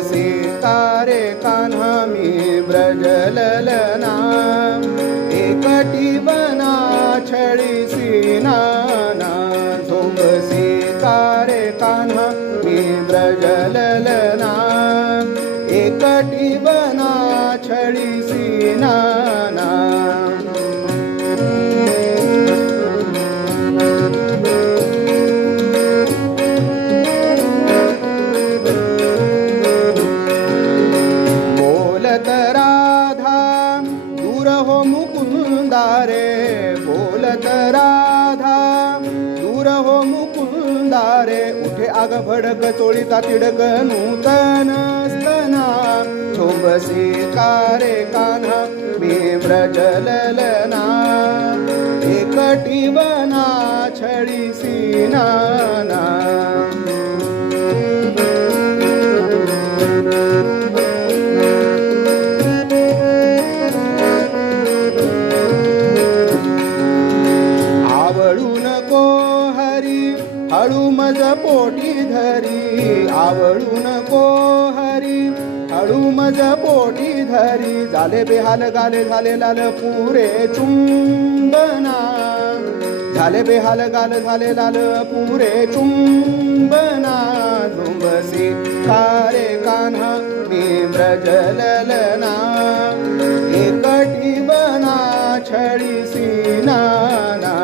झुंबसी कारे कान्हा मी ब्रजललना एकटी बना छळीसी नाना झुंबसी कारे कान्हा मी ब्रजललना एकटी बना छळीसी नाना बोलत राधा दूर हो मुकुंदा रे उठे आग भडक चोळीचा तिडक नूतन स्तना झुंबसी कारे कान्हा मी ब्रजललना एकटी बना छळीसी नाना हळू मज पोटी धरी आवळू नको हरी हळू मज पोटी धरी झाले बेहाल गाले झाले लाल पुरे चुंबना झाले बेहाल गाल झाले लाल पुरे चुंबना झुंबसी कारे कान्हा मी ब्रजललना एकटी बना छळीसी नाना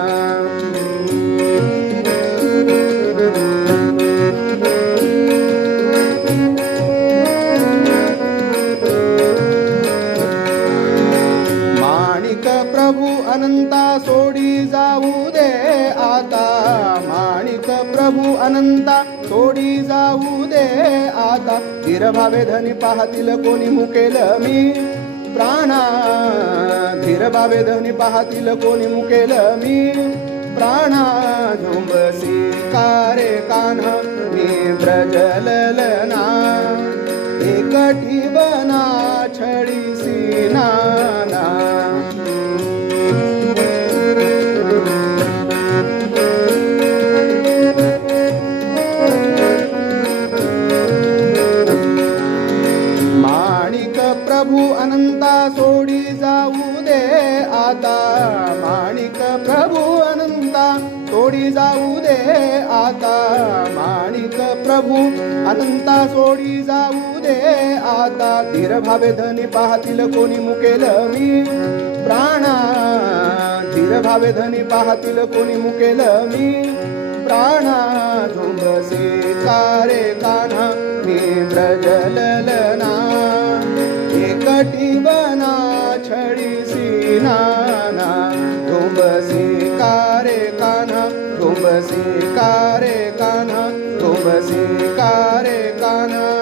प्रभु अनंता सोडी जाऊ दे आता माणिक प्रभु अनंता सोडी जाऊ दे आता धीर भावे धनी पाहतील कोणी मुकेल मी प्राणा धीर भावे धनी पाहतील कोणी मुकेल मी प्राणा झुंबसी कारे कान्हा मी ब्रजललना एकटी बना छळीसी नाना प्रभु अनंता सोडी जाऊ दे आता माणिक प्रभु अनंता सोडी जाऊ दे आता माणिक प्रभु अनंता सोडी जाऊ दे आता धीर भावे धनी पाहतील कोणी मुकेल मी प्राणा धीर भावे धनी पाहतील कोणी मुकेल मी प्राणा झुंबसी कारे कान्हा मी ब्रजललना एकटी बना छळीसी नाना झुंबसी कारे कान्हा झुंबसी कारे कान्हा झुंबसी कारे कान्हा